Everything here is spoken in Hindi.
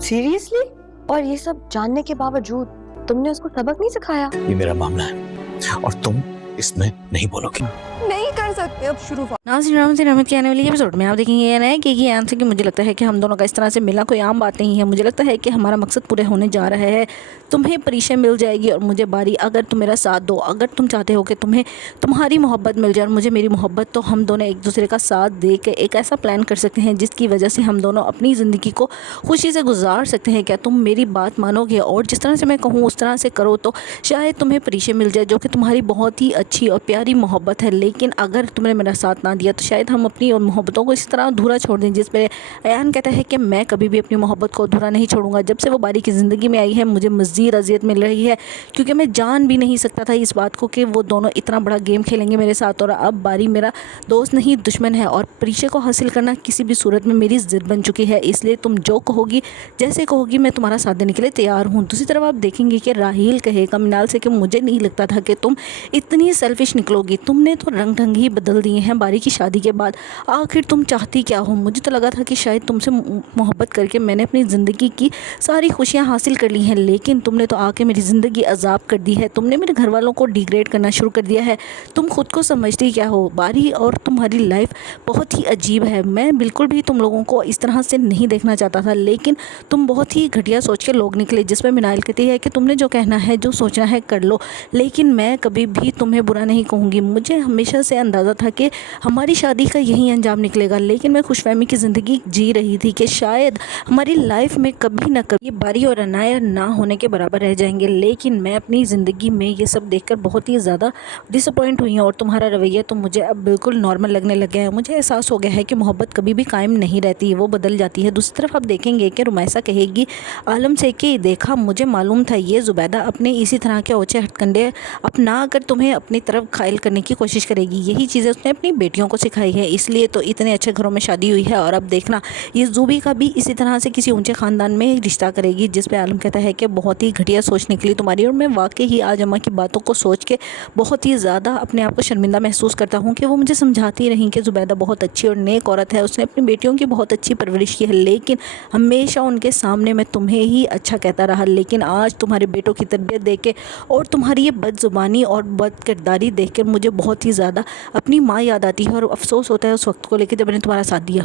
सीरियसली? और ये सब जानने के बावजूद तुमने उसको सबक नहीं सिखाया? ये मेरा मामला है और तुम इसमें नहीं बोलोगी। नहीं कर सकते अब शुरू। नाज़रीन रहमत की आने वाली एपिसोड में आप देखेंगे ये नया कि ये आंसर कि मुझे लगता है कि हम दोनों का इस तरह से मिलना कोई आम बात नहीं है। मुझे लगता है कि हमारा मकसद पूरे होने जा रहा है। तुम्हें परिचय मिल जाएगी और मुझे बारी। अगर तुम मेरा साथ दो, अगर तुम चाहते हो कि तुम्हें तुम्हारी मोहब्बत मिल जाए और मुझे मेरी मोहब्बत, तो हम दोनों एक दूसरे का साथ दे के एक ऐसा प्लान कर सकते हैं जिसकी वजह से हम दोनों अपनी ज़िंदगी को खुशी से गुजार सकते हैं। क्या तुम मेरी बात मानोगे और जिस तरह से मैं कहूँ उस तरह से करो तो शायद तुम्हें परिचय मिल जाए, जो कि तुम्हारी बहुत ही अच्छी और प्यारी मोहब्बत है। लेकिन अगर तुमने मेरा साथ ना दिया तो शायद हम अपनी और मोहब्बतों को इस तरह अधूरा छोड़ दें, जिस पर अयान कहता है कि मैं कभी भी अपनी मोहब्बत को अधूरा नहीं छोड़ूंगा। जब से वो बारी की ज़िंदगी में आई है मुझे मज़ीद अज़ियत मिल रही है, क्योंकि मैं जान भी नहीं सकता था इस बात को कि वो दोनों इतना बड़ा गेम खेलेंगे मेरे साथ। और अब बारी मेरा दोस्त नहीं दुश्मन है और परिचय को हासिल करना किसी भी सूरत में मेरी ज़िद बन चुकी है। इसलिए तुम जो कहोगी, जैसे कहोगी, मैं तुम्हारा साथ देने के लिए तैयार हूँ। दूसरी तरफ आप देखेंगे कि राहील कहेगा मिनाल से कि मुझे नहीं लगता था कि तुम इतनी सेल्फिश निकलोगी। तुमने तो रंग ढंग ही बदल दिए हैं बारी की शादी के बाद। आखिर तुम चाहती क्या हो? मुझे तो लगा था कि शायद तुमसे मोहब्बत करके मैंने अपनी ज़िंदगी की सारी खुशियां हासिल कर ली हैं, लेकिन तुमने तो आके मेरी ज़िंदगी अजाब कर दी है। तुमने मेरे घर वालों को डिग्रेड करना शुरू कर दिया है। तुम खुद को समझती क्या हो बारी? और तुम्हारी लाइफ बहुत ही अजीब है। मैं बिल्कुल भी तुम लोगों को इस तरह से नहीं देखना चाहता था, लेकिन तुम बहुत ही घटिया सोच के लोग निकले, जिसमें मिनाइल कहती है कि तुमने जो कहना है, जो सोचना है कर लो, लेकिन मैं कभी भी तुम्हें बुरा नहीं कहूँगी। मुझे हमेशा से अंदाज़ा था कि हमारी शादी का यही अंजाम निकलेगा, लेकिन मैं खुशफहमी की ज़िंदगी जी रही थी कि शायद हमारी लाइफ में कभी ना कभी ये बारी और अनाया ना होने के बराबर रह जाएंगे। लेकिन मैं अपनी ज़िंदगी में ये सब देखकर बहुत ही ज़्यादा डिसअपॉइंट हुई हूँ और तुम्हारा रवैया तो मुझे अब बिल्कुल नॉर्मल लगने लग गया है। मुझे एहसास हो गया है कि मोहब्बत कभी भी कायम नहीं रहती, वो बदल जाती है। दूसरी तरफ आप देखेंगे कि रुमैसा कहेगी आलम से कि देखा, मुझे मालूम था ये ज़ुबैदा अपने इसी तरह के ओछे हथकंडे अपना कर तुम्हें अपनी तरफ घायल करने की कोशिश करेगी। यही चीज़ें उसने अपनी बेटियों को सिखाई है, इसलिए तो इतने अच्छे घरों में शादी हुई है। और अब देखना ये ज़ूबी का भी इसी तरह से किसी ऊंचे ख़ानदान में रिश्ता करेगी, जिस पे आलम कहता है कि बहुत ही घटिया सोच निकली तुम्हारी। और मैं वाकई ही आज अम्मा की बातों को सोच के बहुत ही ज़्यादा अपने आप को शर्मिंदा महसूस करता हूँ कि वो मुझे समझाती रहीं कि ज़ुबैदा बहुत अच्छी और नेक औरत है, उसने अपनी बेटियों की बहुत अच्छी परवरिश की है, लेकिन हमेशा उनके सामने मैं तुम्हें ही अच्छा कहता रहा। लेकिन आज तुम्हारे बेटों की तरबियत देख के और तुम्हारी ये बदजुबानी और बद किरदारी देख कर मुझे बहुत ही ज़्यादा अपनी माँ याद आती है और अफसोस होता है उस वक्त को लेकर जब मैंने तुम्हारा साथ दिया।